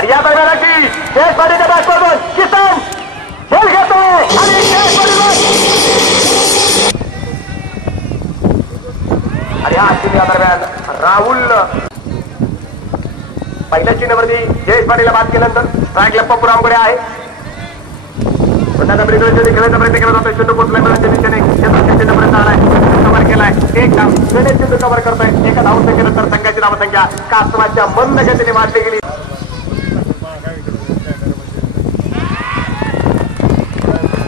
आणि या दरम्यान जयेश पाटीलच्या बॅटमधून किसन बॉल घेतो आणि जयेश पाटील आणि हा या दरम्यान राहुल पहिल्या चिन्हावरती जयेश पाटीलला बाद केल्यानंतर स्ट्राईकला पप्पूरामकडे आहे. पुन्हा खेळायचा प्रयत्न केला जातोय. चेंडू पोचलाय चिन्हापर्यंत आलाय, कव्हर केलाय, एक धाव गणेश चेंडू कव्हर करतोय. एका धावसंख्येनंतर संघाची धावसंख्या कासवाच्या मंद गतीने वाढली गेली.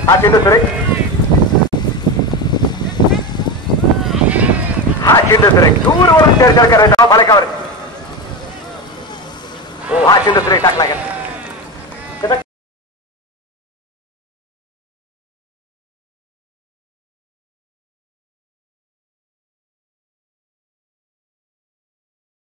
हा चेंडू सुरेख, हा चेंडू सुरेख दूरवरून चर्चा करायचा फलकावर. हो हा चेंडू सुरेख टाकला गेला.